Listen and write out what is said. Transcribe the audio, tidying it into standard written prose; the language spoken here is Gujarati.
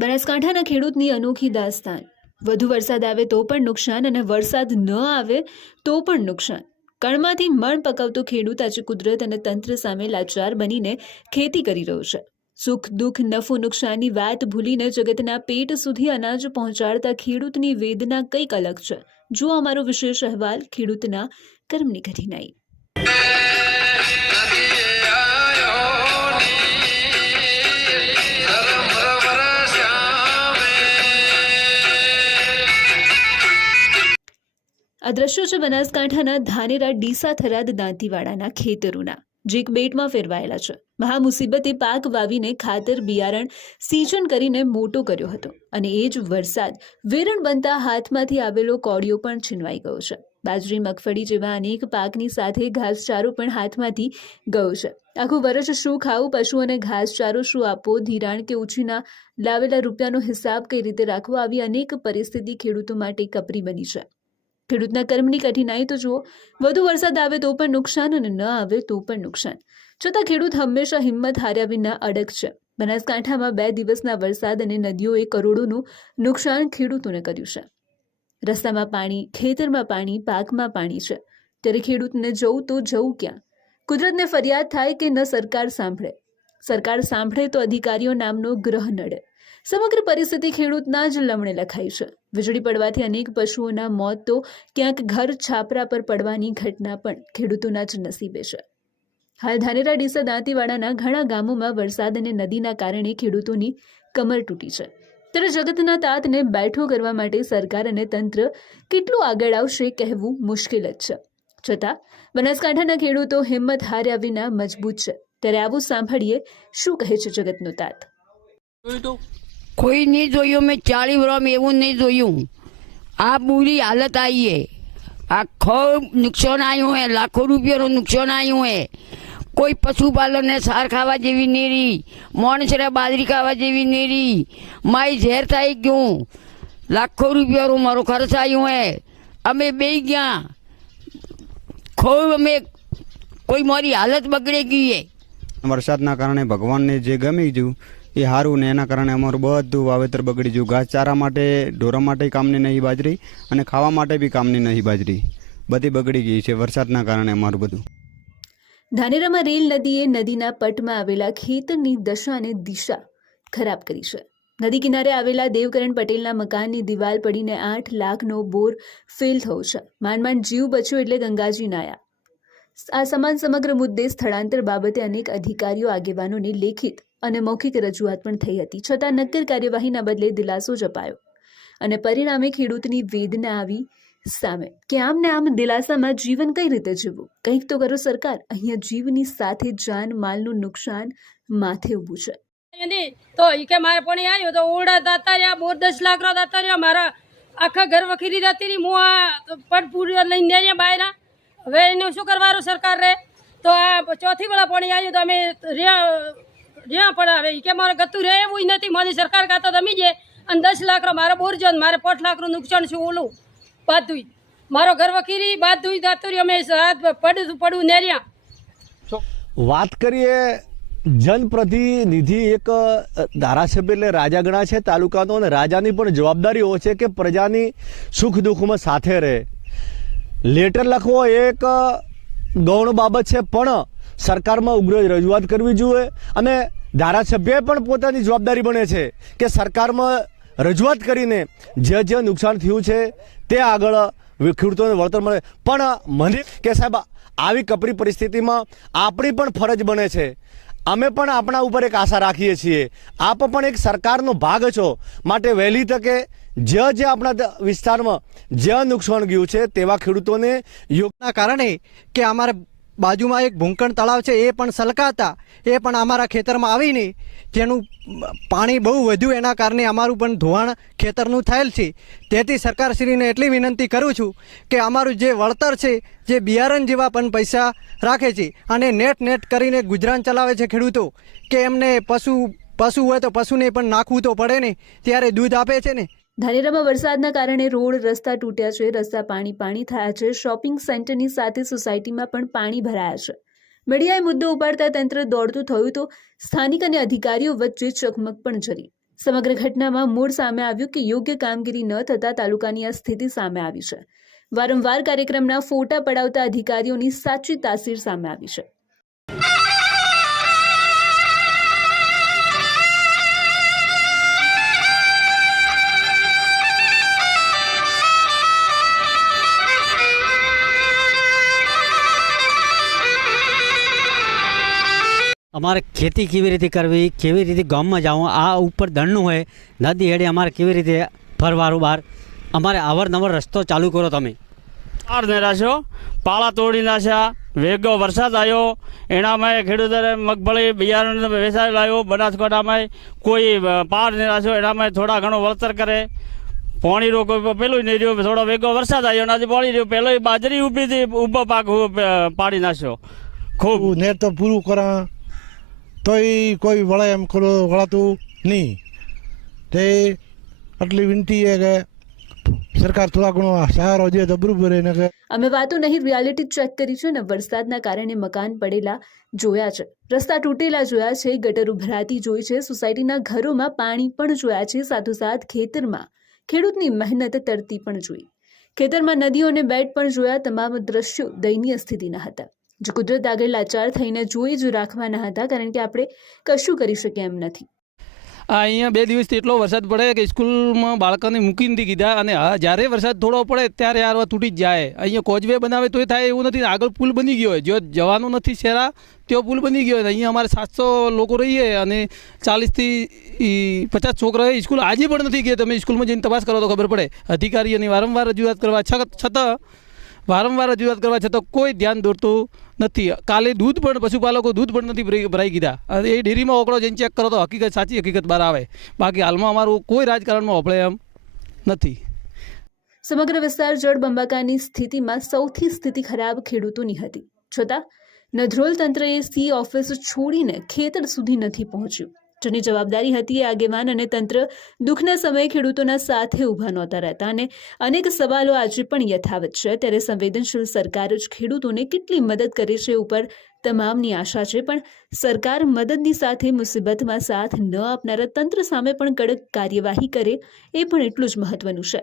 બનાસકાંઠાના ખેડૂતની અનોખી દાસ્તાન। વધુ વરસાદ આવે તો પણ નુકસાન અને વરસાદ ન આવે તો પણ નુકસાન। કણમાંથી મણ પકવતો ખેડૂત આજે કુદરત અને તંત્ર સામે લાચાર બનીને ખેતી કરી રહ્યો છે। સુખ દુઃખ નફો નુકસાનની વાત ભૂલીને જગતના પેટ સુધી અનાજ પહોંચાડતા ખેડૂતની વેદના કંઈક અલગ છે। જુઓ અમારો વિશેષ અહેવાલ ખેડૂતના કર્મની કઠિનાઈ। આ દ્રશ્યો છે બનાસકાંઠાના ધાનેરા ડીસા થરાદ દાંતીવાડાના ખેતરોના, જે એક બેટમાં ફેરવાયેલા છે। મહામુસીબતે પાક વાવીને ખાતર બિયારણ સિંચન કરીને મોટો કર્યો હતો અને એ જ વરસાદ વેરણ બનતા હાથમાંથી આવેલો કોડિયો પણ છીનવાઈ ગયો છે। બાજરી મગફળી જેવા અનેક પાકની સાથે ઘાસચારો પણ હાથમાંથી ગયો છે। આખું વર્ષ શું ખાવું, પશુઓને ઘાસચારો શું આપવો, ધિરાણ કે ઉછીના લાવેલા રૂપિયાનો હિસાબ કઈ રીતે રાખવો, આવી અનેક પરિસ્થિતિ ખેડૂતો માટે કપરી બની છે। ખેડૂતના કર્મની કઠિનાઈ તો જુઓ। વધુ વરસાદ આવે તો પણ નુકસાન અને ન આવે તો પણ નુકસાન, છતાં ખેડૂત હંમેશા હિંમત હાર્યા વિના અડગ છે। બનાસકાંઠામાં 2 દિવસના વરસાદ અને નદીઓએ કરોડોનું નુકસાન ખેડૂતોને કર્યું છે। રસ્તામાં પાણી, ખેતરમાં પાણી, પાકમાં પાણી છે, ત્યારે ખેડૂતને જવું તો જવું ક્યાં? કુદરતને ફરિયાદ થાય કે ન સરકાર સાંભળે। સરકાર સાંભળે તો અધિકારીઓ નામનો ગ્રહ નડે। સમગ્ર પરિસ્થિતિ ખેડૂતના જ લમણે લખાઈ છે। વીજળી પડવાથી અનેક પશુઓના મોત તો ક્યાંક ઘર છાપરા પર પડવાની ઘટના પણ ખેડૂતોના જ નસીબે છે। હાલ ધાનેરા ડીસા દાંતીવાડાના ઘણા ગામોમાં વરસાદ અને નદીના કારણે ખેડૂતોની કમર તૂટી છે। ત્યારે જગતના તાતને બેઠો કરવા માટે સરકાર અને તંત્ર કેટલું આગળ આવશે કહેવું મુશ્કેલ જ છે, છતાં બનાસકાંઠાના ખેડૂતો હિંમત હાર્યા વિના મજબૂત છે। ત્યારે આવું સાંભળીએ શું કહે છે જગતનો તાત। કોઈ નહીં જોયું, મેં 40 વર્ષમાં એવું નહીં જોયું। આ બુરી હાલત આવી है, આખો નુકસાન આવ્યું है, લાખો રૂપિયાનું નુકસાન આવ્યું है। કોઈ પશુપાલનને સાર ખાવા જેવી નહીં રહી, માણસને બાજરી ખાવા જેવી નહીં રહી। માય ઝેર થઈ ગયું, લાખો રૂપિયાનું મારો ખર્ચ આવ્યું है। અમે બે ગયા, ખૂબ અમે કોઈ મારી હાલત બગડી ગઈ है। વરસાદના કારણે ભગવાનને જે ગમી ગયું એ સારું, ને એના કારણે અમારું બધું વાવેતર બગડી ગયું। ઘાસચારા માટે, ઢોરા માટે કામની નહીં બાજરી, અને ખાવા માટે બી કામની નહીં બાજરી, બધી બગડી ગઈ છે વરસાદના કારણે અમારું બધું। ધાનેરામાં રેલ નદીએ નદીના પટમાં આવેલા ખેતરની દશા અને દિશા ખરાબ કરી છે। નદી કિનારે આવેલા દેવકરણ પટેલના મકાનની દિવાલ પડીને 8 લાખનો બોર ફેલ થયો છે। માંડ જીવ બચ્યો એટલે ગંગાજી નાયા। આ સમાન સમગ્ર મુદ્દે સ્થળાંતર બાબતે અનેક અધિકારીઓ, આગેવાનોને લેખિત અને મૌખિક રજૂઆત પણ થઈ હતી, છતાં નક્કર કાર્યવાહીના બદલે દિલાસો જ અપાયો અને પરિણામે ખેડૂતની વેદના આવી સામે કે આમ ને આમ દિલાસામાં જીવન કઈ રીતે જીવવું? કંઈક તો કરો સરકાર। અહીંયા જીવની સાથે જાન માલનું નુકસાન માથે ઊભું છે। તો કે મારે પણ આવ્યો તો ઓરડા દાતા રહ્યા, બોર 10 લાખ રો દાતા રહ્યા, મારા આખા ઘર વખીરી દાતી રહી। હું આ પડપૂરી લઈને રહ્યા બાયરા। હવે એનું શું કરવાનું સરકાર રે? તો આ ચોથી વાળા પાણી આવ્યું તો અમે રહ્યા પણ હવે કે મારે ગતું રહે એવું નથી। મારી સરકાર કાતો તમે જે અને 10 લાખ રો મારે બોર જો મારે 5 લાખ નું નુકસાન છે। ઓલું બાધું મારો ઘર વખીરી બાધું દાતુરી અમે પડું નેર્યા। વાત કરીએ જનપ્રતિનિધિ, એક ધારાસભ્ય એટલે રાજા ગણા છે તાલુકાનો, અને રાજાની પણ જવાબદારી હોય છે કે પ્રજાની સુખ દુઃખમાં સાથે રહે। લેટર લખવો એક ગૌણ બાબત છે, પણ સરકારમાં ઉગ્ર રજૂઆત કરવી જોઈએ, અને ધારાસભ્યએ પણ પોતાની જવાબદારી બને છે કે સરકારમાં રજૂઆત કરીને જે નુકસાન થયું છે તે આગળ ખેડૂતોને વળતર મળે। પણ મને કે સાહેબ, આવી કપરી પરિસ્થિતિમાં આપણી પણ ફરજ બને છે। અમે પણ આપણા ઉપર એક આશા રાખીએ છીએ, આપ પણ એક સરકારનો ભાગ છો, માટે વહેલી તકે જે આપણા વિસ્તારમાં જે નુકસાન ગયું છે તેવા ખેડૂતોને યોગના કારણે કે અમારે બાજુમાં એક ભૂંકણ તળાવ છે, એ પણ સલકાતા, એ પણ અમારા ખેતરમાં આવીને જેનું પાણી બહુ વધ્યું, એના કારણે અમારું પણ ધોવાણ ખેતરનું થયેલ છે। તેથી સરકારશ્રીને એટલી વિનંતી કરું છું કે અમારું જે વળતર છે, જે બિયારણ જેવા પણ પૈસા રાખે છે અને નેટ કરીને ગુજરાન ચલાવે છે ખેડૂતો, કે એમને પશુ હોય તો પશુને પણ નાખવું તો પડે ને, ત્યારે દૂધ આપે છે ને। ધાનેરામાં વરસાદના કારણે રોડ રસ્તા તૂટ્યા છે, રસ્તા પાણી થયા છે। શોપિંગ સેન્ટરની સાથે સોસાયટીમાં પણ પાણી ભરાયા છે। મીડિયાએ મુદ્દો ઉપાડતા તંત્ર દોડતું થયું તો સ્થાનિક અને અધિકારીઓ વચ્ચે ચકમક પણ જરી। સમગ્ર ઘટનામાં મૂળ સામે આવ્યું કે યોગ્ય કામગીરી ન થતાં તાલુકાની આ સ્થિતિ સામે આવી છે. વારંવાર કાર્યક્રમના ફોટા પડાવતા અધિકારીઓની સાચી તાસીર સામે આવી છે. અમારે ખેતી કેવી રીતે કરવી, કેવી રીતે ગામમાં જવું, આ ઉપર દંડનું હોય નદી હેડે અમારે કેવી રીતે ફરવાનું બહાર, અમારે અવારનવાર રસ્તો ચાલુ કરો તમે. પાર ને રાખ્યો, પાળા તોડી નાખ્યા, વેગો વરસાદ આવ્યો, એનામાં ખેડૂતોને મગફળી બિયારણ વેચાઈ લાવ્યો. બનાસકાંઠામાં કોઈ પાર ને રાખ્યો, એનામાં થોડા ઘણો વળતર કરે. પાણી રો કોઈ પેલું નહીં રહ્યું, થોડો વેગો વરસાદ આવ્યો એનાથી પાણી રહ્યું, પેલો બાજરી ઊભી હતી, ઊભો પાક પાડી નાખ્યો. ખૂબ નેર તો પૂરું કરા તોય કોઈ વળે એમ વળાતું નહીં. તે આટલી વિનંતી છે કે સરકાર થોડા ઘણો સહારો દે તો બરાબર એને કે. અમે વાતો નહીં, રિયાલિટી ચેક કરી છે ને વરસાદના કારણે મકાન પડેલા જોયા છે, રસ્તા તૂટેલા જોયા છે, ગટર ઉભરાતી જોઈ છે, સોસાયટીના ઘરોમાં પાણી પણ જોયા છે, સાથોસાથ ખેતરમાં ખેડૂતની મહેનત તરતી પણ જોઈ, ખેતરમાં નદીઓ અને બેટ પણ જોયા. તમામ દ્રશ્યો દયનીય સ્થિતિના હતા, જે કુદરત આગળ લાચાર થઈને જોઈ જ રાખવાના હતા, કારણ કે આપણે કશું કરી શકીએ એમ નથી. અહીંયા 2 દિવસથી એટલો વરસાદ પડે કે સ્કૂલમાં બાળકોને મૂકી નથી કીધા, અને જ્યારે વરસાદ થોડો પડે ત્યારે યાર તૂટી જ જાય. અહીંયા કોચવે બનાવે તોય થાય એવું નથી, આગળ પુલ બની ગયો હોય, જો જવાનું નથી શહેરા ત્યાં પુલ બની ગયો હોય. અહીંયા અમારે 700 લોકો રહીએ અને 40 થી 50 છોકરા સ્કૂલ આજે પણ નથી ગયા. તમે સ્કૂલમાં જઈને તપાસ કરો તો ખબર પડે. અધિકારીઓની વારંવાર રજૂઆત કરવા છતાં કોઈ ધ્યાન દોરતું નથી. કાલે દૂધ પણ પશુપાલકો દૂધ પણ નથી ભરાઈ કીધા, એ ડેરીમાં ઓકળો જઈને ચેક કરો તો હકીકત સાચી હકીકત બહાર આવે. બાકી હાલમાં અમારું કોઈ રાજકારણમાં ઓપળે એમ નથી. સમગ્ર વિસ્તાર જળબંબાકારની સ્થિતિમાં સૌથી સ્થિતિ ખરાબ ખેડૂતોની હતી, છતાં નધરોલ તંત્રએ સી ઓફિસ છોડીને ખેતર સુધી નથી પહોંચ્યું. જેની જવાબદારી હતી એ આગેવાન અને તંત્ર દુઃખના સમયે ખેડૂતોના સાથે ઊભા નહોતા રહેતા, અને અનેક સવાલો આજે પણ યથાવત છે. ત્યારે સંવેદનશીલ સરકાર જ ખેડૂતોને કેટલી મદદ કરે છે ઉપર તમામની આશા છે, પણ સરકાર મદદની સાથે મુસીબતમાં સાથ ન આપનારા તંત્ર સામે પણ કડક કાર્યવાહી કરે એ પણ એટલું જ મહત્વનું છે.